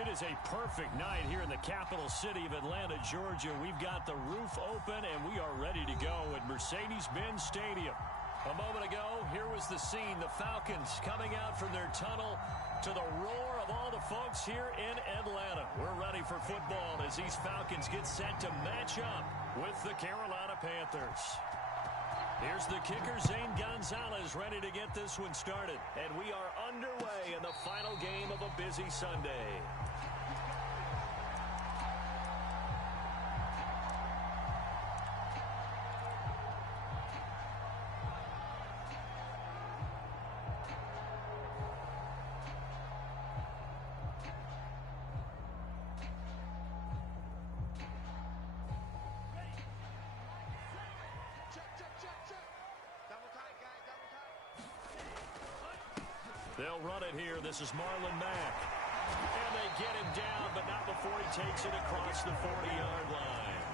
It is a perfect night here in the capital city of Atlanta, Georgia. We've got the roof open, and we are ready to go at Mercedes-Benz Stadium. A moment ago, here was the scene. The Falcons coming out from their tunnel to the roar of all the folks here in Atlanta. We're ready for football as these Falcons get set to match up with the Carolina Panthers. Here's the kicker, Zane Gonzalez, ready to get this one started. And we are underway in the final game of a busy Sunday. They'll run it here. This is Marlon Mack. And they get him down, but not before he takes it across the 40-yard line.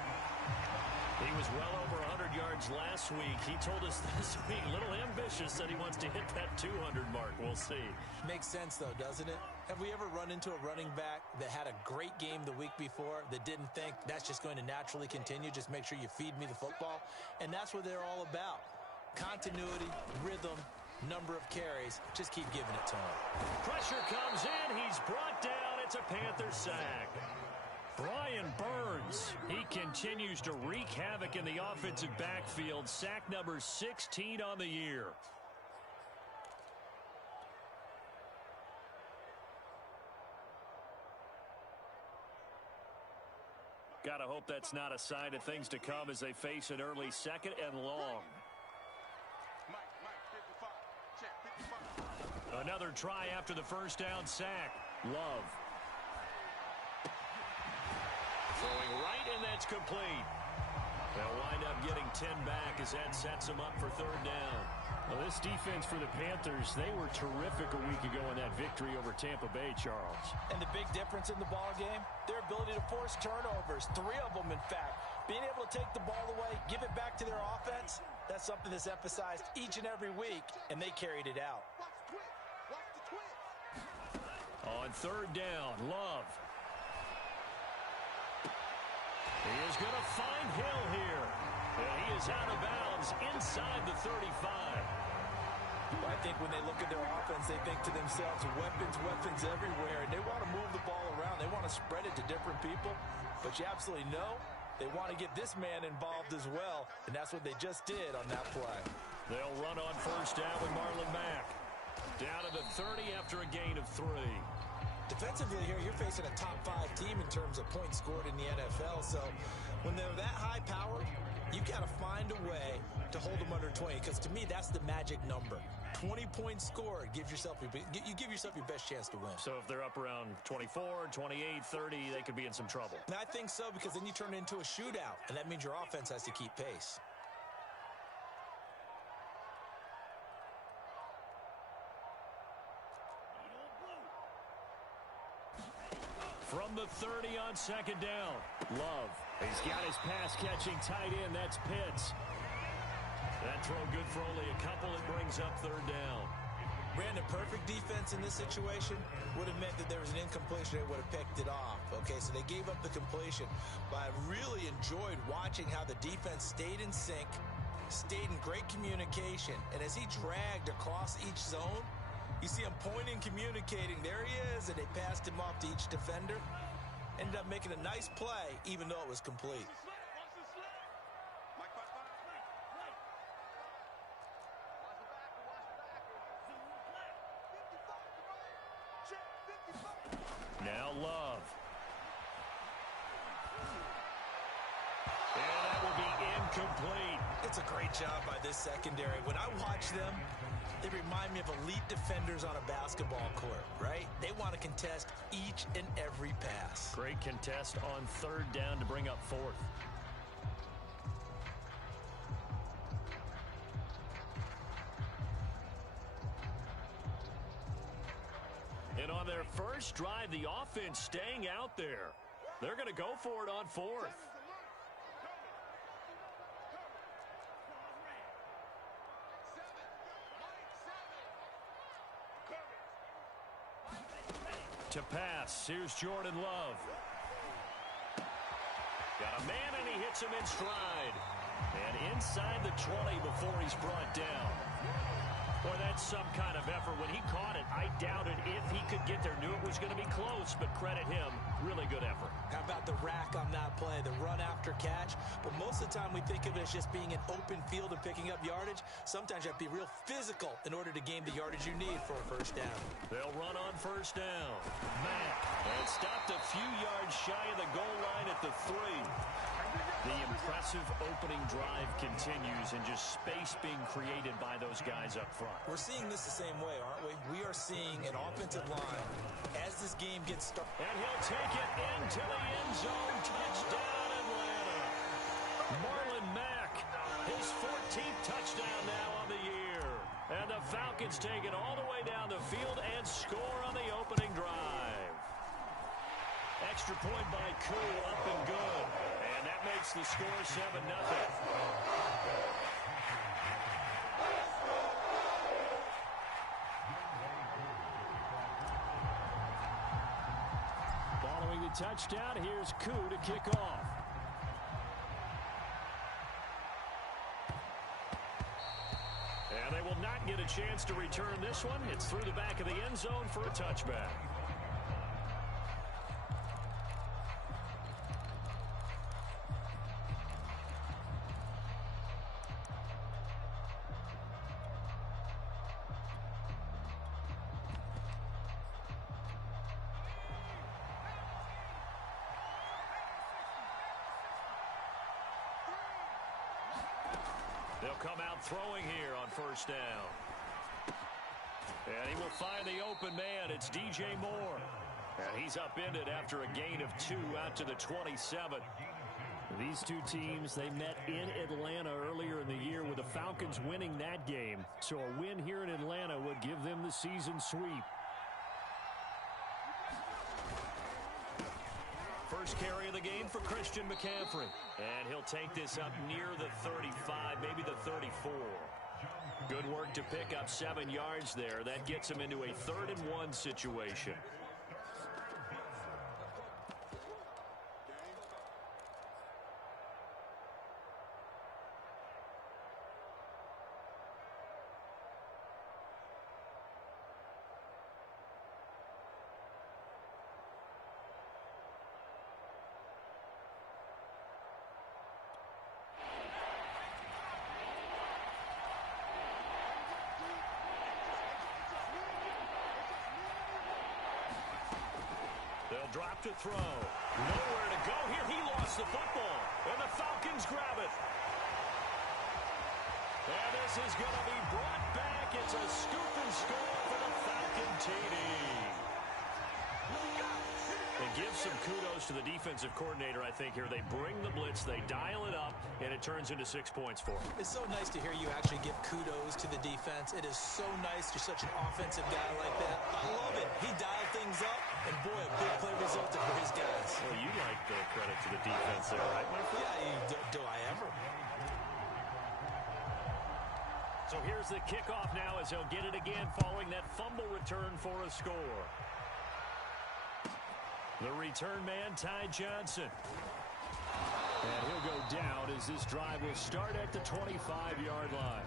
He was well over 100 yards last week. He told us this week, a little ambitious, that he wants to hit that 200 mark. We'll see. Makes sense, though, doesn't it? Have we ever run into a running back that had a great game the week before that didn't think that's just going to naturally continue? Just make sure you feed me the football. And that's what they're all about. Continuity, rhythm, number of carries. Just keep giving it to him. Pressure comes in. He's brought down. It's a Panther sack. Brian Burns, he continues to wreak havoc in the offensive backfield. Sack number 16 on the year. Gotta hope that's not a sign of things to come as they face an early second and long. Another try after the first down sack. Love. Throwing right, and that's complete. They'll wind up getting 10 back as that sets them up for third down. Well, this defense for the Panthers, they were terrific a week ago in that victory over Tampa Bay, Charles. And the big difference in the ball game, their ability to force turnovers, 3 of them, in fact. Being able to take the ball away, give it back to their offense, that's something that's emphasized each and every week, and they carried it out. On third down, Love. He is going to find Hill here. And he is out of bounds inside the 35. I think when they look at their offense, they think to themselves, weapons everywhere, and they want to move the ball around. They want to spread it to different people. But you absolutely know they want to get this man involved as well, and that's what they just did on that play. They'll run on first down with Marlon Mack. Down to the 30 after a gain of 3. Defensively here, you're facing a top 5 team in terms of points scored in the NFL. So when they're that high powered, you got to find a way to hold them under 20. Because to me, that's the magic number. 20 points scored, you give yourself your best chance to win. So if they're up around 24, 28, 30, they could be in some trouble. And I think so, because then you turn it into a shootout, and that means your offense has to keep pace. From the 30 on second down, Love. He's got his pass-catching tight end. That's Pitts. That throw good for only a couple. It brings up third down. Brandon, perfect defense in this situation would have meant that there was an incompletion. They would have picked it off. Okay, so they gave up the completion. But I really enjoyed watching how the defense stayed in sync, stayed in great communication. And as he dragged across each zone, you see him pointing, communicating. There he is, and they passed him off to each defender. Ended up making a nice play, even though it was complete. Now Love. And that will be incomplete. It's a great job by this secondary. When I watch them, they remind me of elite defenders on a basketball court, right? They want to contest each and every pass. Great contest on third down to bring up fourth. And on their first drive, the offense staying out there. They're going to go for it on fourth. To pass, here's Jordan Love. Got a man, and he hits him in stride. And inside the 20 before he's brought down. Boy, that's some kind of effort. When he caught it, I doubted if he could get there. Knew it was going to be close, but credit him. Really good effort. How about the rack on that play, the run after catch? But most of the time we think of it as just being an open field and picking up yardage. Sometimes you have to be real physical in order to gain the yardage you need for a first down. They'll run on first down. Mack, and stopped a few yards shy of the goal line at the 3. The impressive opening drive continues, and just space being created by those guys up front. We're seeing this the same way, aren't we? We are seeing an offensive line as this game gets started. And he'll take it into the end zone. Touchdown, Atlanta. Marlon Mack, his 14th touchdown now on the year. And the Falcons take it all the way down the field and score on the opening drive. Extra point by Koo, up and good. And that makes the score 7-0. Following the touchdown, here's Koo to kick off. And they will not get a chance to return this one. It's through the back of the end zone for a touchback. They'll come out throwing here on first down. And he will find the open man. It's DJ Moore. And he's upended after a gain of 2 out to the 27. These two teams, they met in Atlanta earlier in the year with the Falcons winning that game. So a win here in Atlanta would give them the season sweep. First carry of the game for Christian McCaffrey. And he'll take this up near the 35, maybe the 34. Good work to pick up 7 yards there. That gets him into a 3rd-and-1 situation. They'll drop to throw. Nowhere to go here. He lost the football. And the Falcons grab it. And this is going to be brought back. It's a scoop and score for the Falcon TD. And give some kudos to the defensive coordinator, I think, here. They bring the blitz, they dial it up, and it turns into 6 points for them. It's so nice to hear you actually give kudos to the defense. It is so nice. You're such an offensive guy like that. I love it. He dialed things up, and boy, a big play resulted for his guys. Well, you like the credit to the defense there, right, my friend? Yeah, do I ever? So here's the kickoff now as he'll get it again following that fumble return for a score. The return man, Ty Johnson. And he'll go down as this drive will start at the 25-yard line.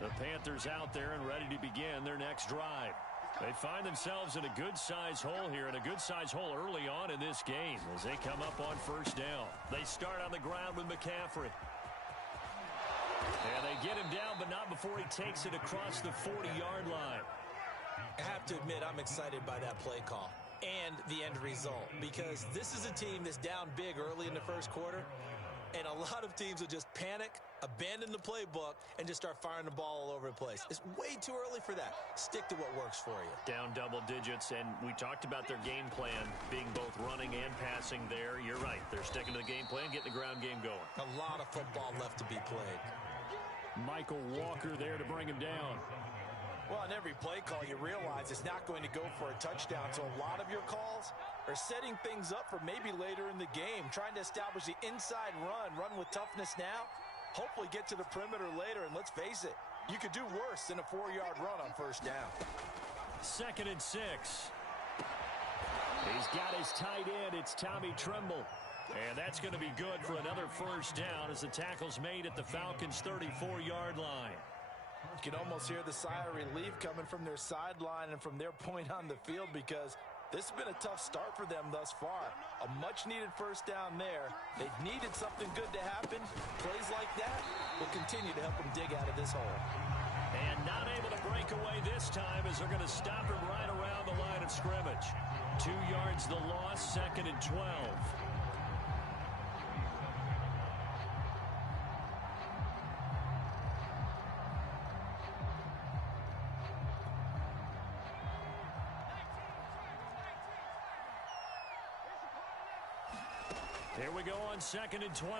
The Panthers out there and ready to begin their next drive. They find themselves in a good-sized hole here, and a good-sized hole early on in this game as they come up on first down. They start on the ground with McCaffrey. And they get him down, but not before he takes it across the 40-yard line. I have to admit, I'm excited by that play call and the end result, because this is a team that's down big early in the first quarter, and a lot of teams will just panic, abandon the playbook, and just start firing the ball all over the place. It's way too early for that. Stick to what works for you. Down double digits, and we talked about their game plan being both running and passing there. You're right. They're sticking to the game plan, getting the ground game going. A lot of football left to be played. Michael Walker there to bring him down. Well, on every play call, you realize it's not going to go for a touchdown, so a lot of your calls are setting things up for maybe later in the game, trying to establish the inside run with toughness now, hopefully get to the perimeter later, and let's face it, you could do worse than a 4-yard run on first down. 2nd and 6. He's got his tight end. It's Tommy Tremble. And that's going to be good for another first down as the tackle's made at the Falcons' 34-yard line. You can almost hear the sigh of relief coming from their sideline and from their point on the field, because this has been a tough start for them thus far. A much-needed first down there. They've needed something good to happen. Plays like that will continue to help them dig out of this hole. And not able to break away this time as they're going to stop him right around the line of scrimmage. 2 yards the loss, 2nd and 12. Here we go on 2nd and 12.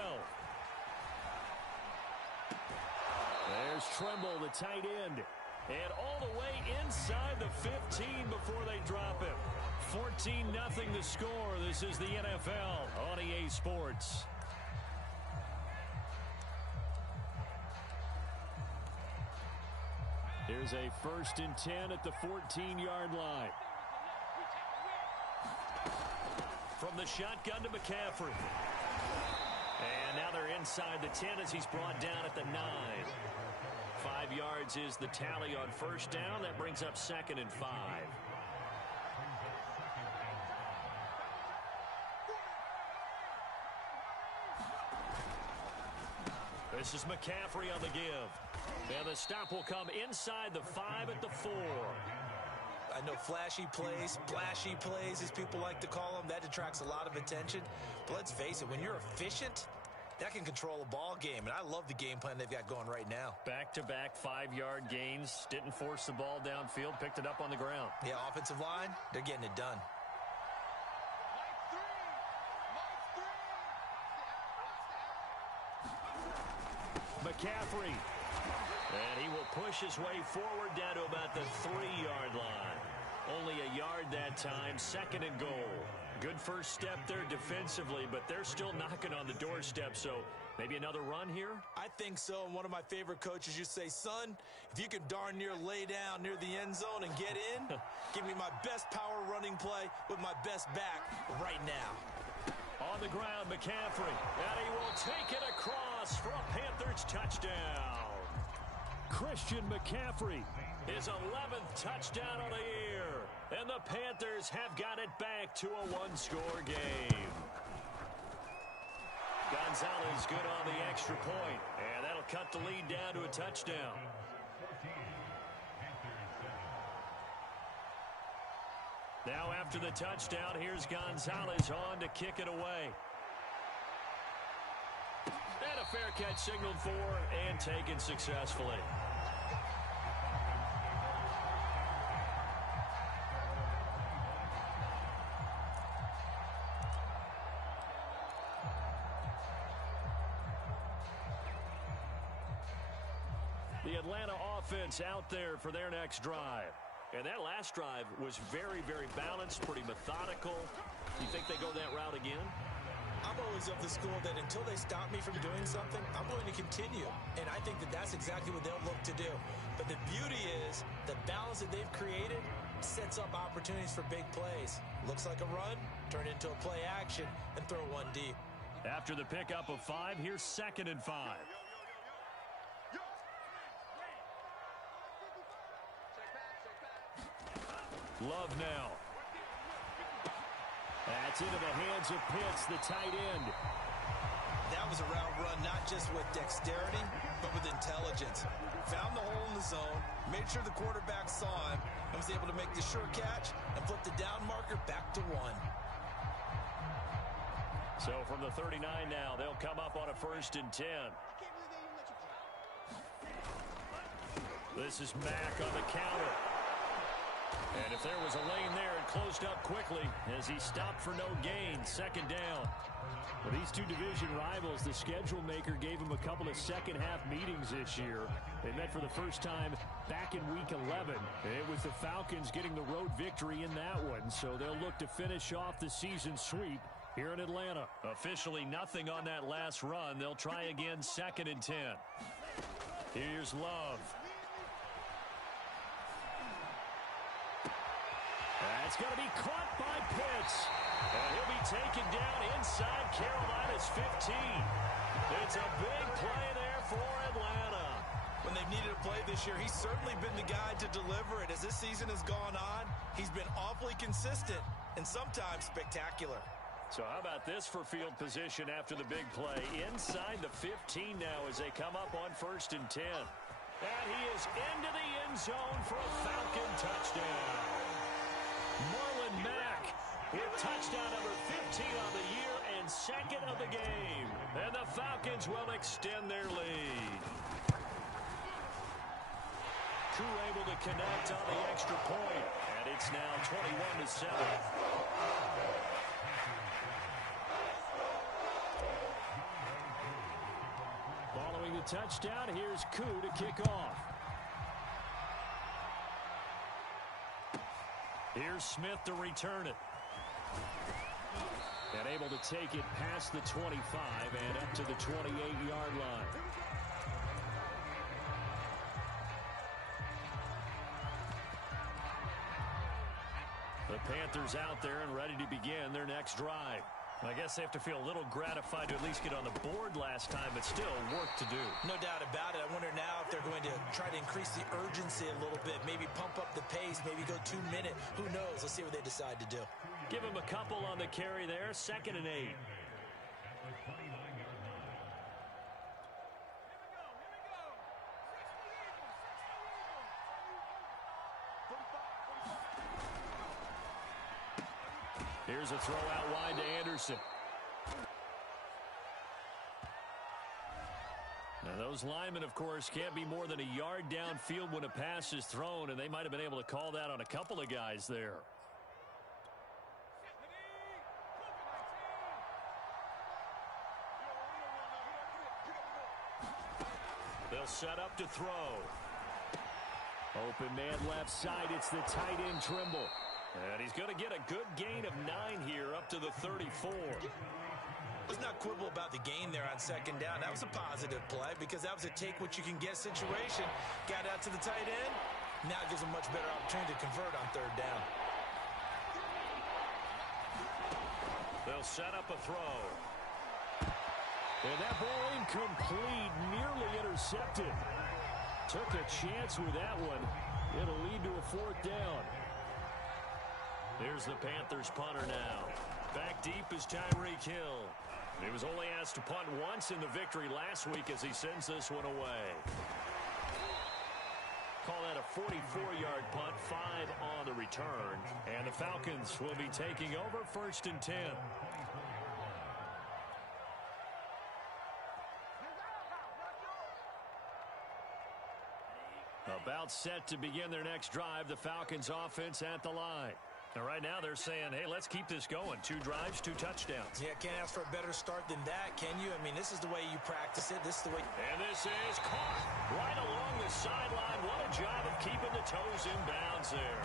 There's Tremble, the tight end. And all the way inside the 15 before they drop him. 14-0 the score. This is the NFL on EA Sports. Here's a 1st and 10 at the 14-yard line. From the shotgun to McCaffrey. And now they're inside the 10 as he's brought down at the 9. 5 yards is the tally on first down. That brings up 2nd and 5. This is McCaffrey on the give. And the stop will come inside the 5 at the 4. I know flashy plays, splashy plays, as people like to call them, that attracts a lot of attention. But let's face it, when you're efficient, that can control a ball game. And I love the game plan they've got going right now. Back-to-back 5-yard gains. Didn't force the ball downfield. Picked it up on the ground. Yeah, offensive line, they're getting it done. McCaffrey. And he will push his way forward down to about the 3-yard line. Only a yard that time. 2nd and goal. Good first step there defensively, but they're still knocking on the doorstep, so maybe another run here? I think so, and one of my favorite coaches used to say, son, if you can darn near lay down near the end zone and get in, give me my best power running play with my best back right now. On the ground, McCaffrey, and he will take it across for a Panthers touchdown. Christian McCaffrey, his 11th touchdown on the year. And the Panthers have got it back to a 1-score game. Gonzalez good on the extra point. And that'll cut the lead down to a touchdown. Now after the touchdown, here's Gonzalez on to kick it away. And a fair catch signaled for and taken successfully. The Atlanta offense out there for their next drive. And that last drive was very, very balanced, pretty methodical. You think they go that route again? I'm always of the school that until they stop me from doing something, I'm going to continue. And I think that that's exactly what they'll look to do. But the beauty is the balance that they've created sets up opportunities for big plays. Looks like a run, turn into a play action, and throw one deep. After the pickup of 5, here's 2nd and 5. Love now. That's into the hands of Pitts, the tight end. That was a route run not just with dexterity, but with intelligence. Found the hole in the zone, made sure the quarterback saw him, and was able to make the sure catch and flip the down marker back to 1. So from the 39 now, they'll come up on a 1st and 10. This is Mack on the counter. And if there was a lane there, it closed up quickly as he stopped for no gain. Second down. Well, these two division rivals, the schedule maker gave them a couple of second-half meetings this year. They met for the first time back in Week 11. It was the Falcons getting the road victory in that one, so they'll look to finish off the season sweep here in Atlanta. Officially nothing on that last run. They'll try again, 2nd and 10. Here's Love. That's going to be caught by Pitts. And he'll be taken down inside Carolina's 15. It's a big play there for Atlanta. When they've needed a play this year, he's certainly been the guy to deliver it. As this season has gone on, he's been awfully consistent and sometimes spectacular. So how about this for field position after the big play? Inside the 15 now as they come up on 1st and 10. And he is into the end zone for a Falcon touchdown. Marlon Mack hit touchdown number 15 on the year and 2nd of the game. And the Falcons will extend their lead. Crew able to connect on the extra point. And it's now 21-7. Following the touchdown, here's Koo to kick off. Here's Smith to return it. And able to take it past the 25 and up to the 28-yard line. The Panthers out there and ready to begin their next drive. I guess they have to feel a little gratified to at least get on the board last time, but still work to do. No doubt about it. I wonder now if they're going to try to increase the urgency a little bit, maybe pump up the pace, maybe go 2 minute. Who knows? Let's see what they decide to do. Give him a couple on the carry there, 2nd and 8. Here's a throw out wide to Anderson. Now those linemen, of course, can't be more than a yard downfield when a pass is thrown, and they might have been able to call that on a couple of guys there. They'll set up to throw. Open man left side. It's the tight end Trimble. And he's going to get a good gain of 9 here up to the 34. Let's not quibble about the gain there on 2nd down. That was a positive play because that was a take-what-you-can-get situation. Got out to the tight end. Now it gives him much better opportunity to convert on 3rd down. They'll set up a throw. And that ball incomplete, nearly intercepted. Took a chance with that one. It'll lead to a 4th down. There's the Panthers punter now. Back deep is Tyreek Hill. He was only asked to punt once in the victory last week as he sends this one away. Call that a 44-yard punt, 5 on the return. And the Falcons will be taking over 1st and 10. About set to begin their next drive, the Falcons offense at the line. And right now they're saying, hey, let's keep this going. 2 drives, 2 touchdowns. Yeah, can't ask for a better start than that, can you? I mean, this is the way you practice it. This is the way. And this is caught right along the sideline. What a job of keeping the toes in bounds there.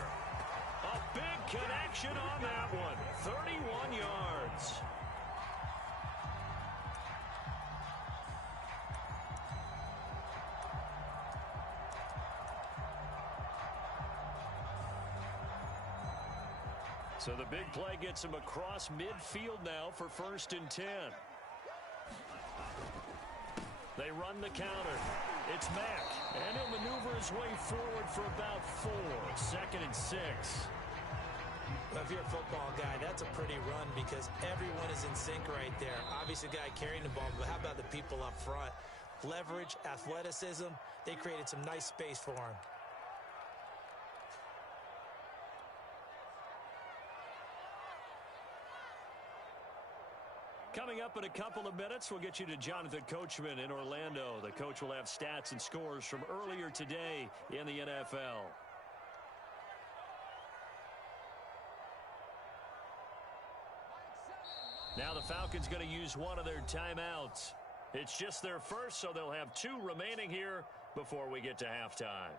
A big connection on that one. 31 yards. So the big play gets him across midfield now for 1st and 10. They run the counter. It's Mack, and he'll maneuver his way forward for about 4. 2nd and 6. Well, if you're a football guy, that's a pretty run because everyone is in sync right there. Obviously, the guy carrying the ball, but how about the people up front? Leverage, athleticism, they created some nice space for him. Coming up in a couple of minutes, we'll get you to Jonathan Coachman in Orlando. The coach will have stats and scores from earlier today in the NFL. Now the Falcons going to use one of their timeouts. It's just their first, so they'll have 2 remaining here before we get to halftime.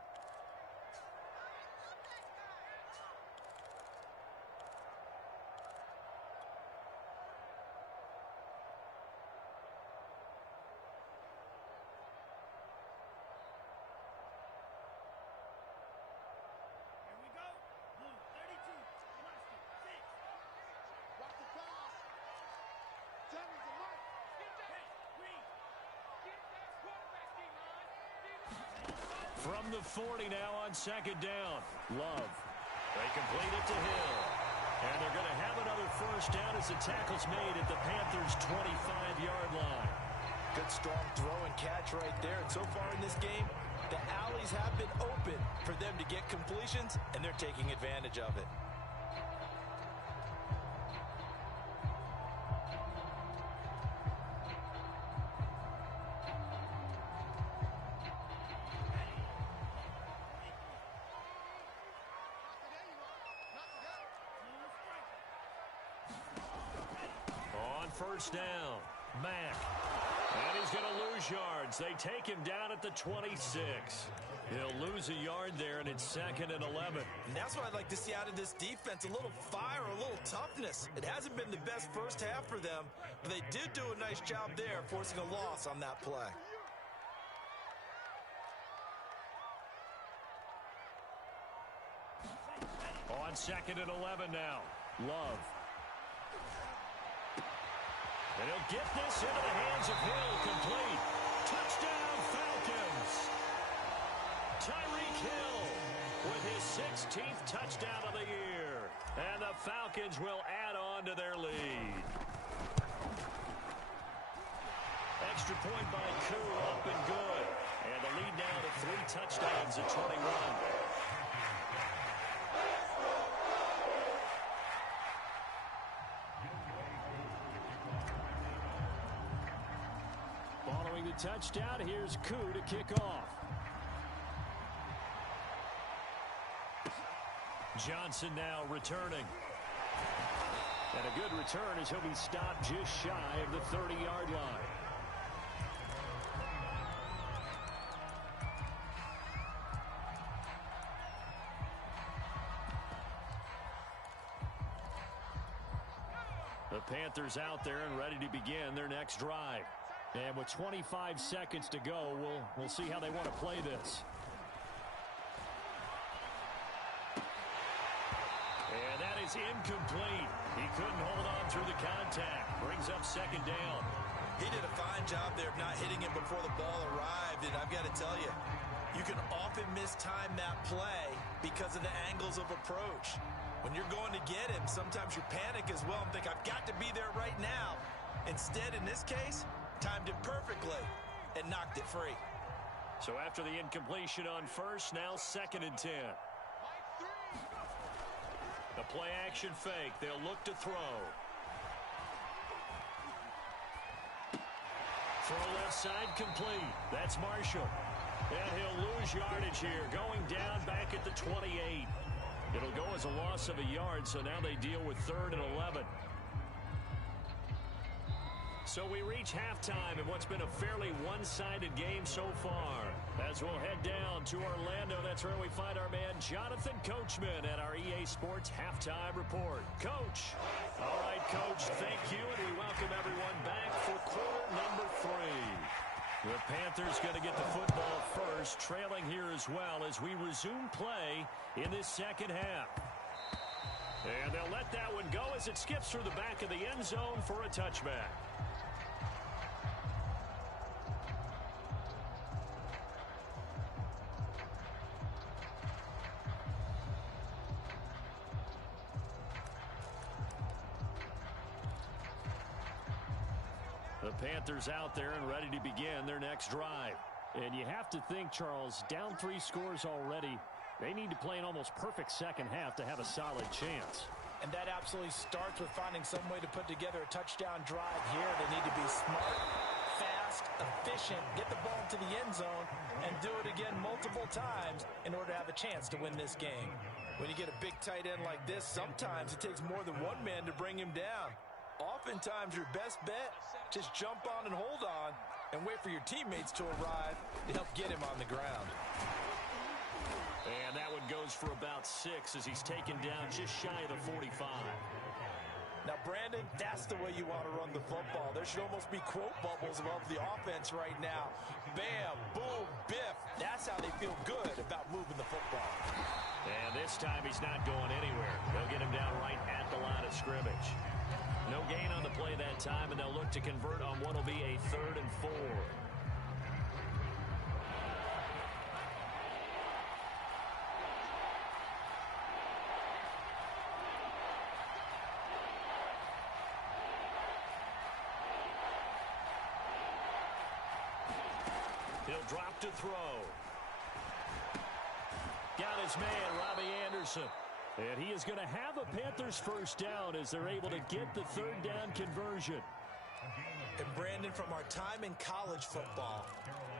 From the 40 now on second down. Love. They complete it to Hill. And they're going to have another first down as the tackle's made at the Panthers' 25-yard line. Good strong throw and catch right there. And so far in this game, the alleys have been open for them to get completions, and they're taking advantage of it. First down, Mack. And he's going to lose yards. They take him down at the 26. He'll lose a yard there, and it's 2nd and 11. And that's what I'd like to see out of this defense, a little fire, a little toughness. It hasn't been the best first half for them, but they did do a nice job there, forcing a loss on that play. On 2nd and 11 now, Love. And he'll get this into the hands of Hill, complete. Touchdown, Falcons. Tyreek Hill with his 16th touchdown of the year. And the Falcons will add on to their lead. Extra point by Koo, up and good. And the lead now to 3 touchdowns at 21. Touchdown. Here's Koo to kick off. Johnson now returning. And a good return as he'll be stopped just shy of the 30-yard line. The Panthers out there and ready to begin their next drive. And with 25 seconds to go, we'll see how they want to play this. And that is incomplete. He couldn't hold on through the contact. Brings up 2nd down. He did a fine job there of not hitting him before the ball arrived. And I've got to tell you, you can often mistime that play because of the angles of approach. When you're going to get him, sometimes you panic as well and think, I've got to be there right now. Instead, in this case, timed it perfectly and knocked it free. So after the incompletion on first, now 2nd and 10. The play action fake. They'll look to throw. Throw left side complete. That's Marshall. And he'll lose yardage here. Going down back at the 28. It'll go as a loss of a yard, so now they deal with 3rd and 11. So we reach halftime in what's been a fairly one-sided game so far. As we'll head down to Orlando, that's where we find our man Jonathan Coachman at our EA Sports Halftime Report. Coach. All right, Coach, thank you, and we welcome everyone back for quarter number 3. The Panthers going to get the football first, trailing here as well as we resume play in this second half. And they'll let that one go as it skips through the back of the end zone for a touchback. The Panthers out there and ready to begin their next drive. And you have to think, Charles, down 3 scores already. They need to play an almost perfect second half to have a solid chance. And that absolutely starts with finding some way to put together a touchdown drive here. They need to be smart, fast, efficient, get the ball into the end zone, and do it again multiple times in order to have a chance to win this game. When you get a big tight end like this, sometimes it takes more than one man to bring him down. Oftentimes, your best bet, just jump on and hold on and wait for your teammates to arrive to help get him on the ground. And that one goes for about 6 as he's taken down just shy of the 45. Now, Brandon, that's the way you want to run the football. There should almost be quote bubbles above the offense right now. Bam, boom, biff. That's how they feel good about moving the football. And this time he's not going anywhere. They'll get him down right at the line of scrimmage. No gain on the play that time, and they'll look to convert on what will be a 3rd and 4. He'll drop to throw. Got his man, Robbie Anderson. And he is going to have a Panthers first down as they're able to get the 3rd down conversion. And Brandon, from our time in college football,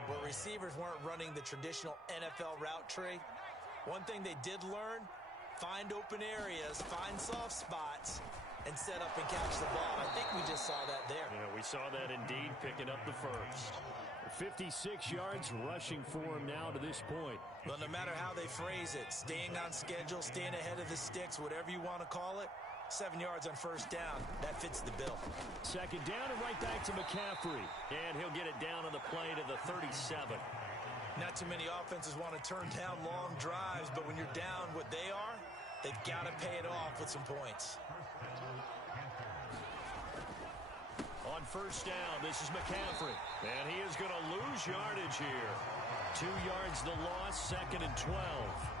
where receivers weren't running the traditional NFL route tree, one thing they did learn, find open areas, find soft spots, and set up and catch the ball. I think we just saw that there. Yeah, we saw that indeed, picking up the first. 56 yards rushing for him now to this point. Well, no matter how they phrase it, staying on schedule, staying ahead of the sticks, whatever you want to call it, 7 yards on first down, that fits the bill. 2nd down and right back to McCaffrey. And he'll get it down on the play to the 37. Not too many offenses want to turn down long drives, but when you're down what they are, they've got to pay it off with some points. On first down, this is McCaffrey. And he is going to lose yardage here. 2 yards the loss, 2nd and 12.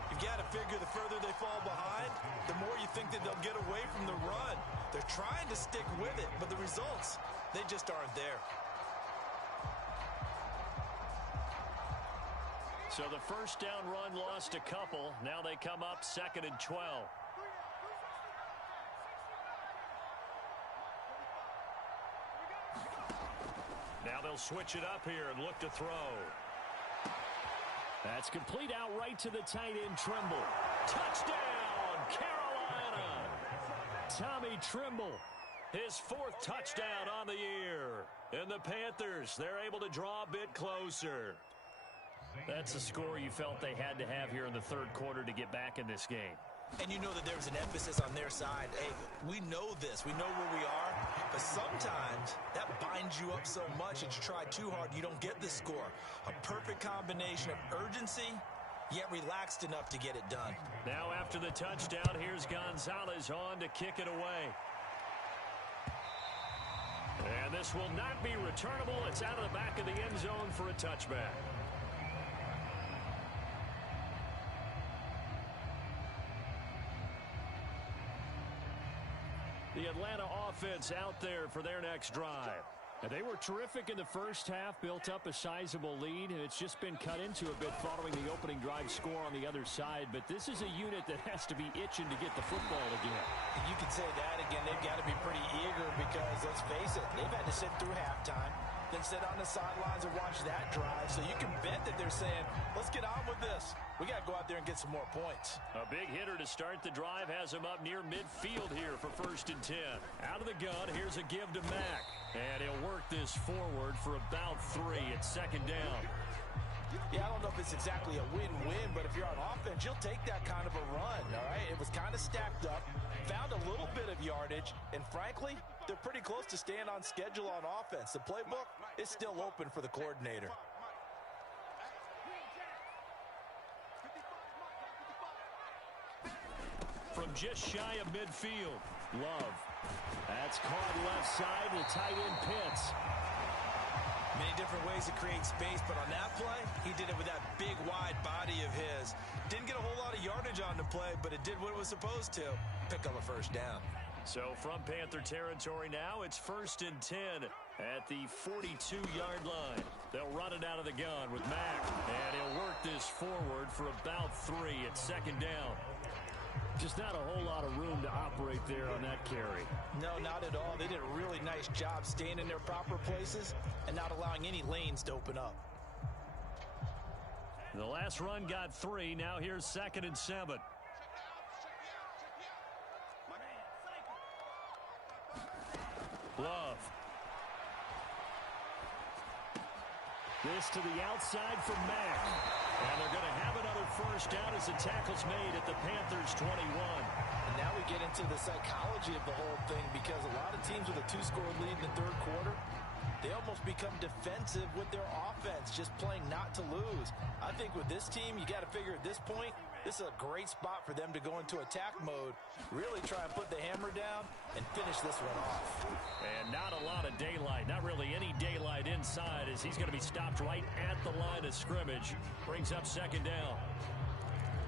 You've got to figure the further they fall behind, the more you think that they'll get away from the run. They're trying to stick with it, but the results, they just aren't there. So the first down run lost a couple. Now they come up 2nd and 12. Now they'll switch it up here and look to throw. That's complete out right to the tight end, Trimble. Touchdown, Carolina! Tommy Trimble, his 4th touchdown on the year. And the Panthers, they're able to draw a bit closer. That's a score you felt they had to have here in the 3rd quarter to get back in this game. And you know that there was an emphasis on their side. Hey, we know this. We know where we are. But sometimes that binds you up so much that you try too hard, you don't get the score. A perfect combination of urgency, yet relaxed enough to get it done. Now after the touchdown, here's Gonzalez on to kick it away. And this will not be returnable. It's out of the back of the end zone for a touchback. The Atlanta offense out there for their next drive. And they were terrific in the first half, built up a sizable lead, and it's just been cut into a bit following the opening drive score on the other side. But this is a unit that has to be itching to get the football again. You can say that again. They've got to be pretty eager because, let's face it, they've had to sit through halftime, then sit on the sidelines and watch that drive. So you can bet that they're saying, let's get on with this. We got to go out there and get some more points. A big hitter to start the drive has him up near midfield here for 1st and 10. Out of the gun, here's a give to Mack. And he'll work this forward for about 3. It's 2nd down. Yeah, I don't know if it's exactly a win-win, but if you're on offense, you'll take that kind of a run, all right? It was kind of stacked up, found a little bit of yardage, and frankly, they're pretty close to staying on schedule on offense. The playbook is still open for the coordinator. From just shy of midfield, Love. That's caught left side to tight end Pitts. Many different ways to create space, but on that play, he did it with that big, wide body of his. Didn't get a whole lot of yardage on the play, but it did what it was supposed to. Pick up a first down. So from Panther territory now, it's 1st and 10 at the 42-yard line. They'll run it out of the gun with Mack, and he'll work this forward for about 3 at 2nd down. Just not a whole lot of room to operate there on that carry. No, not at all. They did a really nice job staying in their proper places and not allowing any lanes to open up. The last run got 3. Now here's 2nd and 7. Love. This to the outside for Mack. And they're going to have another first down as the tackle's made at the Panthers 21. And now we get into the psychology of the whole thing, because a lot of teams with a 2-score lead in the third quarter, they almost become defensive with their offense, just playing not to lose. I think with this team, you got to figure at this point, this is a great spot for them to go into attack mode, really try and put the hammer down and finish this one off. And not a lot of daylight, not really any daylight inside, as he's going to be stopped right at the line of scrimmage. Brings up second down.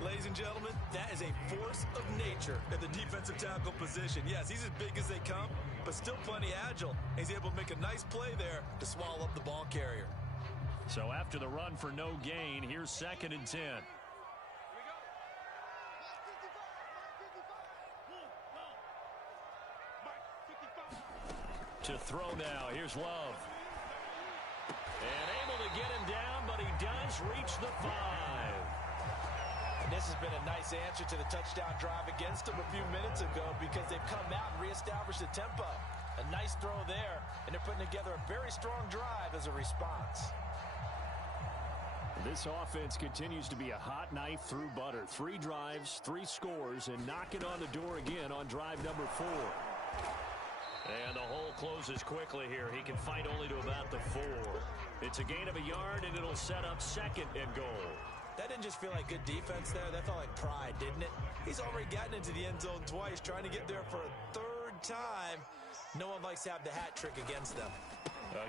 Ladies and gentlemen, that is a force of nature in the defensive tackle position. Yes, he's as big as they come, but still plenty agile. He's able to make a nice play there to swallow up the ball carrier. So after the run for no gain, here's 2nd and 10. To throw now, here's Love. And able to get him down, but he does reach the 5. And this has been a nice answer to the touchdown drive against them a few minutes ago, because they've come out and reestablished the tempo. A nice throw there, and they're putting together a very strong drive as a response. This offense continues to be a hot knife through butter. 3 drives, 3 scores, and knocking on the door again on drive number 4. And the hole closes quickly here. He can fight only to about the 4. It's a gain of a yard, and it'll set up 2nd and goal. That didn't just feel like good defense there. That felt like pride, didn't it? He's already gotten into the end zone twice, trying to get there for a 3rd time. No one likes to have the hat trick against them.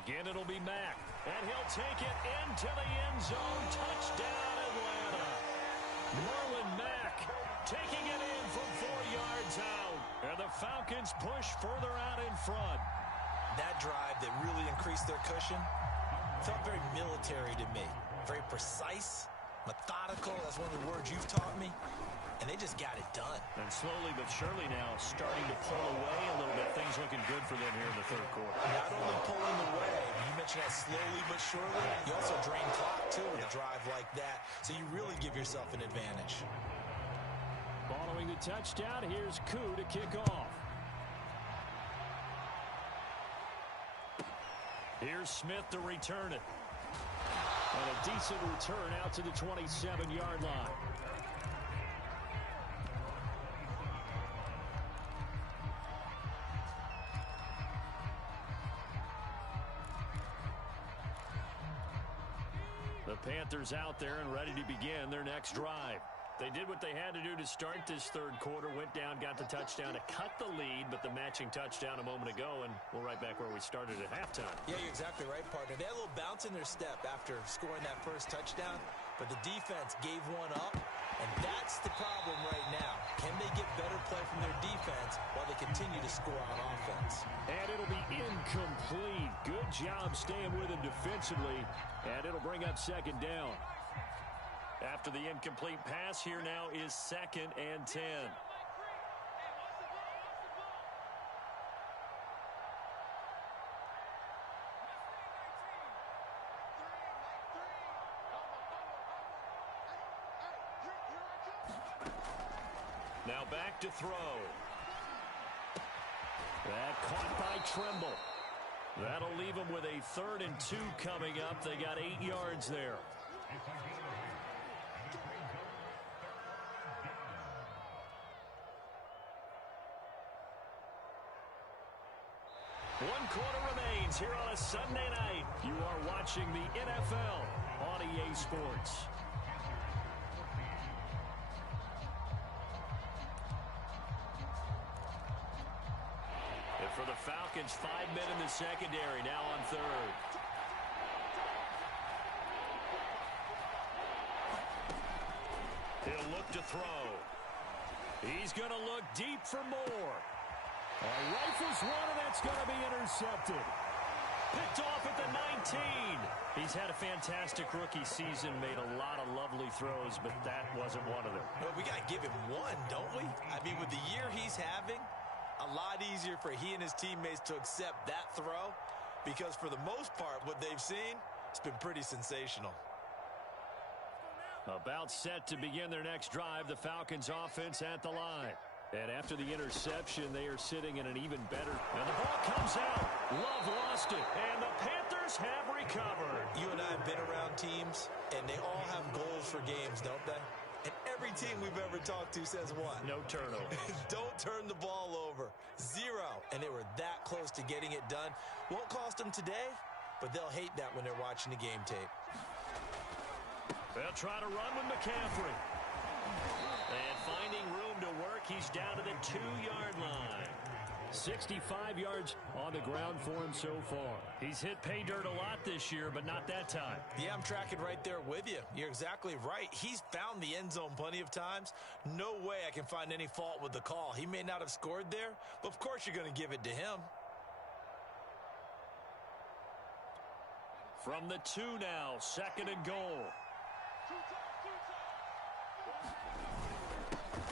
Again, it'll be Mack. And he'll take it into the end zone. Touchdown, Atlanta. Marlon Mack taking it in from 4 yards out. And the Falcons push further out in front. That drive that really increased their cushion felt very military to me. Very precise, methodical. That's one of the words you've taught me. And they just got it done. And slowly but surely now starting to pull away a little bit. Things looking good for them here in the 3rd quarter. Not only pulling away, you mentioned that slowly but surely, you also drain clock too with a drive like that. So you really give yourself an advantage. Following the touchdown, here's Koo to kick off. Here's Smith to return it. And a decent return out to the 27-yard line. The Panthers out there and ready to begin their next drive. They did what they had to do to start this 3rd quarter, went down, got the touchdown to cut the lead, but the matching touchdown a moment ago, and we're right back where we started at halftime. Yeah, you're exactly right, partner. They had a little bounce in their step after scoring that first touchdown, but the defense gave one up, and that's the problem right now. Can they get better play from their defense while they continue to score on offense? And it'll be incomplete. Good job staying with him defensively, and it'll bring up 2nd down. After the incomplete pass, here now is 2nd and 10. Now back to throw. That caught by Trimble. That'll leave them with a 3rd and 2 coming up. They got 8 yards there. One quarter remains here on a Sunday night. You are watching the NFL on EA Sports. And for the Falcons, 5 men in the secondary, now on 3rd. He'll look to throw. He's going to look deep for more. Rifles one, and that's going to be intercepted. Picked off at the 19. He's had a fantastic rookie season, made a lot of lovely throws, but that wasn't one of them. Well, we got to give him one, don't we? I mean, with the year he's having, a lot easier for he and his teammates to accept that throw, because for the most part, what they've seen, it's been pretty sensational. About set to begin their next drive, the Falcons offense at the line. And after the interception, they are sitting in an even better. And the ball comes out. Love lost it. And the Panthers have recovered. You and I have been around teams, and they all have goals for games, don't they? And every team we've ever talked to says what? No turnover. Don't turn the ball over. 0. And they were that close to getting it done. Won't cost them today, but they'll hate that when they're watching the game tape. They'll try to run with McCaffrey. And finding room to work, he's down to the 2-yard line. 65 yards on the ground for him so far. He's hit pay dirt a lot this year, but not that time. Yeah, I'm tracking right there with you. You're exactly right. He's found the end zone plenty of times. No way I can find any fault with the call. He may not have scored there, but of course you're going to give it to him. From the 2 now, 2nd and goal.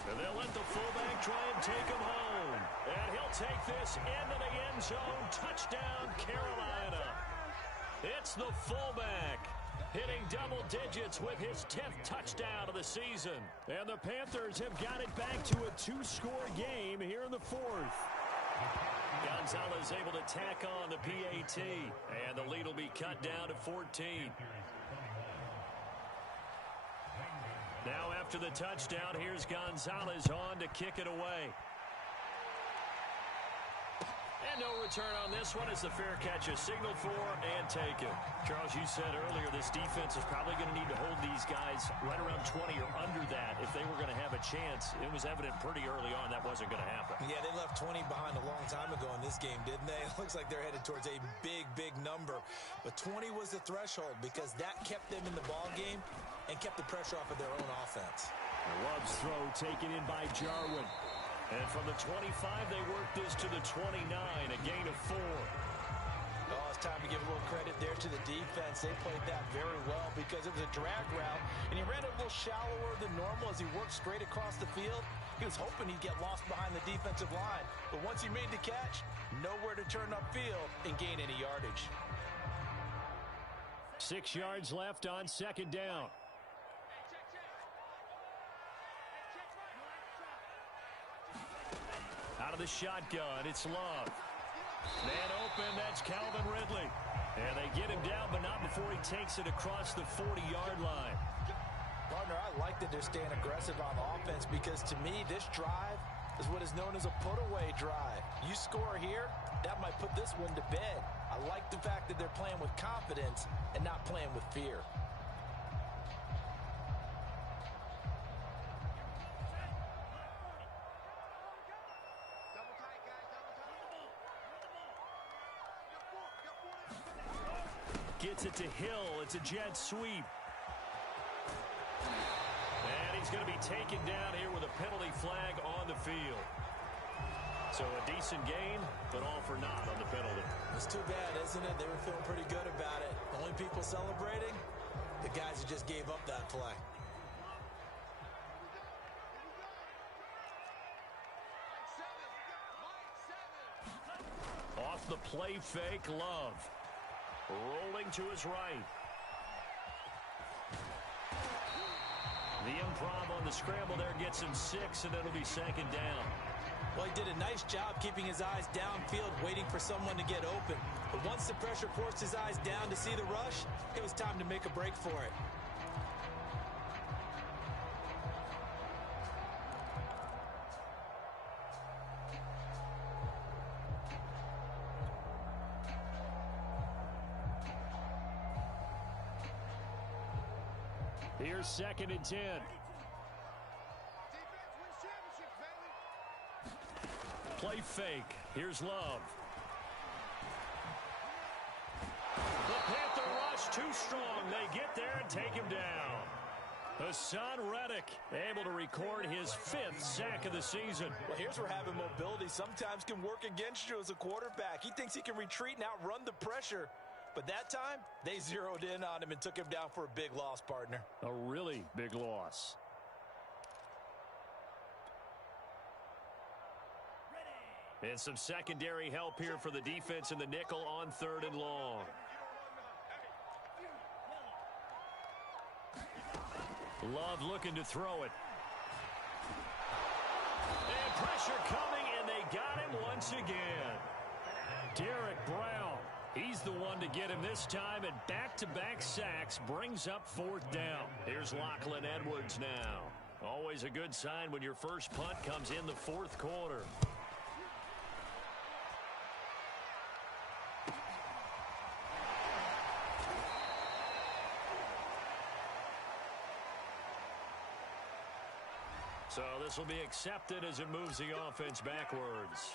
And they'll let the fullback try and take him home. And he'll take this into the end zone. Touchdown, Carolina. It's the fullback hitting double digits with his 10th touchdown of the season. And the Panthers have got it back to a 2-score game here in the 4th. Gonzalez able to tack on the PAT. And the lead will be cut down to 14. Now after the touchdown, here's Gonzalez on to kick it away. And no return on this one as the fair catch is signaled for and taken. Charles, you said earlier this defense is probably going to need to hold these guys right around 20 or under that if they were going to have a chance. It was evident pretty early on that wasn't going to happen. Yeah, they left 20 behind a long time ago in this game, didn't they? It looks like they're headed towards a big, big number. But 20 was the threshold because that kept them in the ball game and kept the pressure off of their own offense. Love's throw taken in by Jarwin. And from the 25, they work this to the 29, a gain of 4. Oh, it's time to give a little credit there to the defense. They played that very well because it was a drag route, and he ran it a little shallower than normal as he worked straight across the field. He was hoping he'd get lost behind the defensive line, but once he made the catch, nowhere to turn upfield and gain any yardage. 6 yards left on 2nd down. Out of the shotgun, it's Love. Man open, that's Calvin Ridley. And they get him down, but not before he takes it across the 40-yard line. Partner, I like that they're staying aggressive on offense because to me, this drive is what is known as a put-away drive. You score here, that might put this one to bed. I like the fact that they're playing with confidence and not playing with fear. Gets it to Hill. It's a jet sweep. And he's going to be taken down here with a penalty flag on the field. So a decent gain, but all for naught on the penalty. It's too bad, isn't it? They were feeling pretty good about it. Only people celebrating, the guys who just gave up that play. Off the play fake, Love. Rolling to his right. The improv on the scramble there gets him 6, and it'll be 2nd down. Well, he did a nice job keeping his eyes downfield, waiting for someone to get open. But once the pressure forced his eyes down to see the rush, it was time to make a break for it. Here's 2nd and 10. Play fake. Here's Love. The Panther rush too strong. They get there and take him down. Hassan Reddick able to record his 5th sack of the season. Well, here's where having mobility sometimes can work against you as a quarterback. He thinks he can retreat and outrun the pressure. But that time, they zeroed in on him and took him down for a big loss, partner. A really big loss. And some secondary help here for the defense in the nickel on 3rd and long. Love looking to throw it. And Pressure coming, and they got him once again. Derek Brown, he's the one to get him this time, and back-to-back sacks brings up fourth down. Here's Lachlan Edwards now. Always a good sign when your first punt comes in the fourth quarter. So this will be accepted as it moves the offense backwards.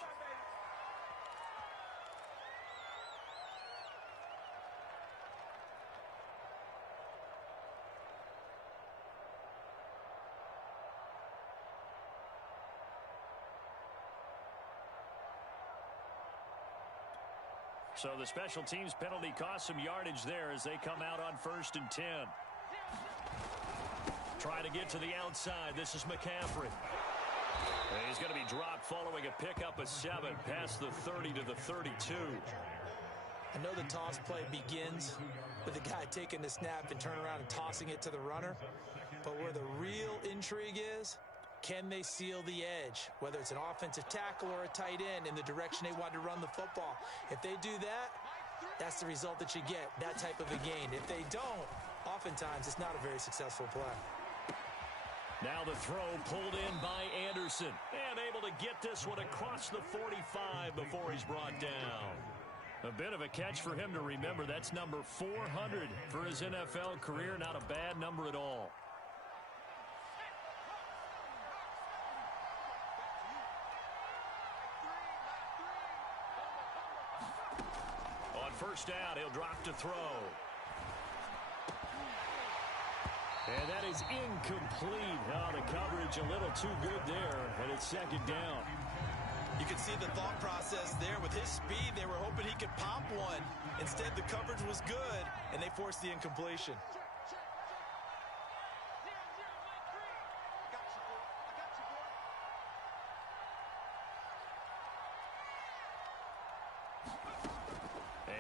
So the special teams penalty cost some yardage there as they come out on 1st and 10. Trying to get to the outside. This is McCaffrey. And he's going to be dropped following a pickup of 7 past the 30 to the 32. I know the toss play begins with the guy taking the snap and turn around and tossing it to the runner. But where the real intrigue is, can they seal the edge? Whether it's an offensive tackle or a tight end in the direction they want to run the football. If they do that, that's the result that you get, that type of a gain. If they don't, oftentimes it's not a very successful play. Now the throw pulled in by Anderson. And able to get this one across the 45 before he's brought down. A bit of a catch for him to remember. That's number 400 for his NFL career. Not a bad number at all. On first down, he'll drop to throw. And that is incomplete. Oh, the coverage a little too good there, and it's 2nd down. You can see the thought process there. With his speed, they were hoping he could pop one. Instead, the coverage was good, and they forced the incompletion.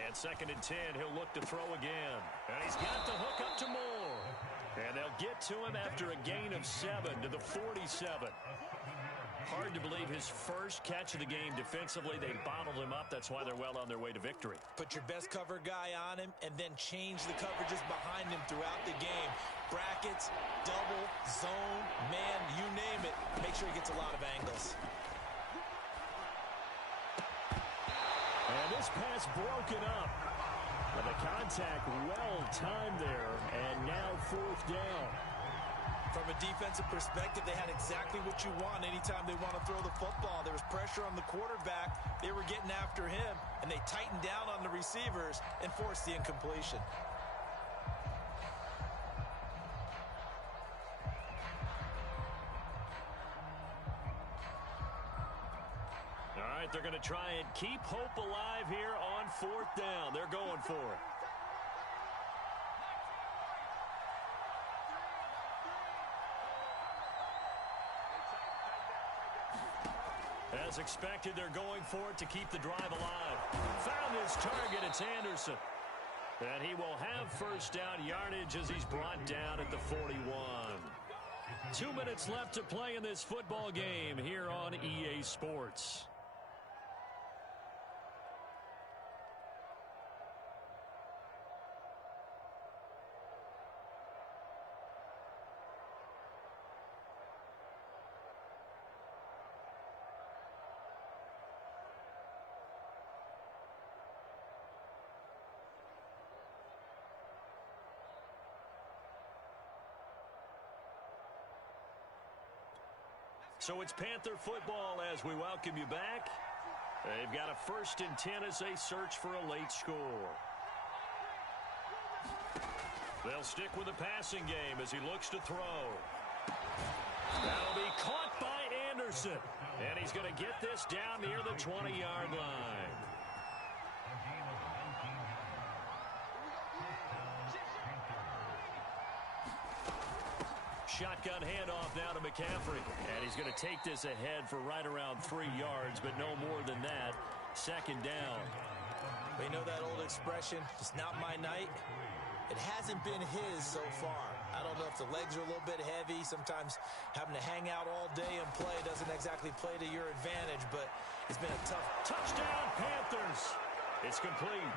And 2nd and 10, he'll look to throw again. And he's got the hook up to Moore. And they'll get to him after a gain of 7 to the 47. Hard to believe his first catch of the game defensively. They bottled him up. That's why they're well on their way to victory. Put your best cover guy on him and then change the coverages behind him throughout the game. Brackets, double, zone, man, you name it. Make sure he gets a lot of angles. And this pass broken up. But the contact well timed there, and now 4th down. From a defensive perspective, they had exactly what you want anytime they want to throw the football. There was pressure on the quarterback. They were getting after him, and they tightened down on the receivers and forced the incompletion. All right, they're going to try and keep hope alive here on 4th down. They're going for it. As expected, they're going for it to keep the drive alive. Found his target. It's Anderson. And he will have first down yardage as he's brought down at the 41. 2 minutes left to play in this football game here on EA Sports. So it's Panther football as we welcome you back. They've got a 1st and 10 as they search for a late score. They'll stick with the passing game as he looks to throw. That'll be caught by Anderson. And he's going to get this down near the 20-yard line. Shotgun handoff now to McCaffrey. And he's going to take this ahead for right around 3 yards, but no more than that. 2nd down. We know that old expression, it's not my night. It hasn't been his so far. I don't know if the legs are a little bit heavy. Sometimes having to hang out all day and play doesn't exactly play to your advantage, but it's been a tough. Touchdown, Panthers. It's complete.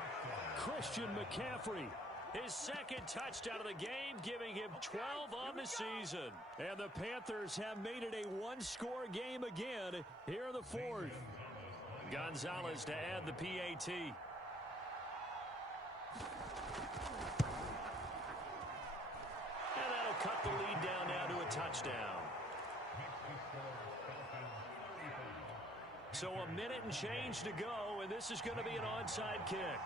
Christian McCaffrey. His second touchdown of the game, giving him 12 on the season. And the Panthers have made it a one-score game again here in the fourth. Gonzalez to add the PAT. And that'll cut the lead down now to a touchdown. So a minute and change to go, and this is going to be an onside kick.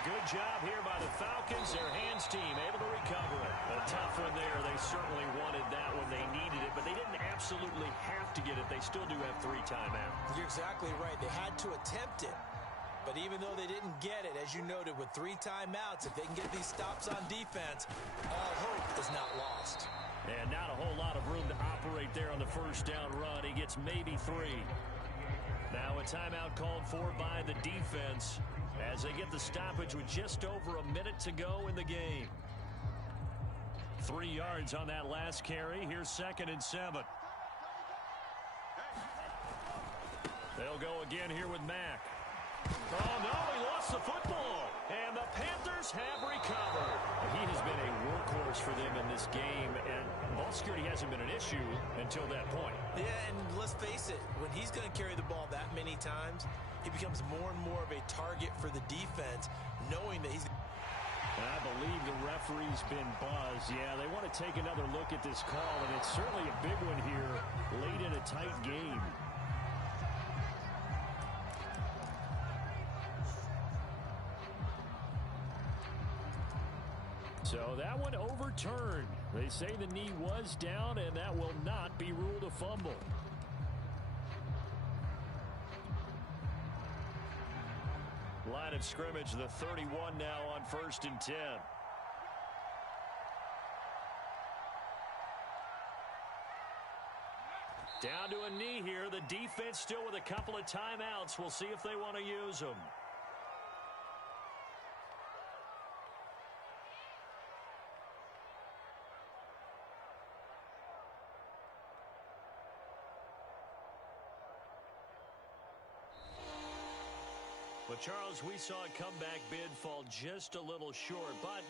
Good job here by the Falcons. Their hands team able to recover it. A tough one there. They certainly wanted that when they needed it, but they didn't absolutely have to get it. They still do have 3 timeouts. You're exactly right. They had to attempt it. But even though they didn't get it, as you noted, with 3 timeouts, if they can get these stops on defense, all hope is not lost. And not a whole lot of room to operate there on the first down run. He gets maybe 3. Now a timeout called for by the defense as they get the stoppage with just over a minute to go in the game. 3 yards on that last carry. Here's 2nd and 7. They'll go again here with Mack. Oh, no, he lost the football. And the Panthers have recovered. He has been a workhorse for them in this game, and ball security hasn't been an issue until that point. Yeah, and let's face it, when he's going to carry the ball that many times, he becomes more and more of a target for the defense, knowing that he's... I believe the referee's been buzzed. Yeah, they want to take another look at this call, and it's certainly a big one here late in a tight game. So that one overturned. They say the knee was down, and that will not be ruled a fumble. Line of scrimmage, the 31 now on 1st and 10. Down to a knee here. The defense still with a couple of timeouts. We'll see if they want to use them. But, Charles, we saw a comeback bid fall just a little short, but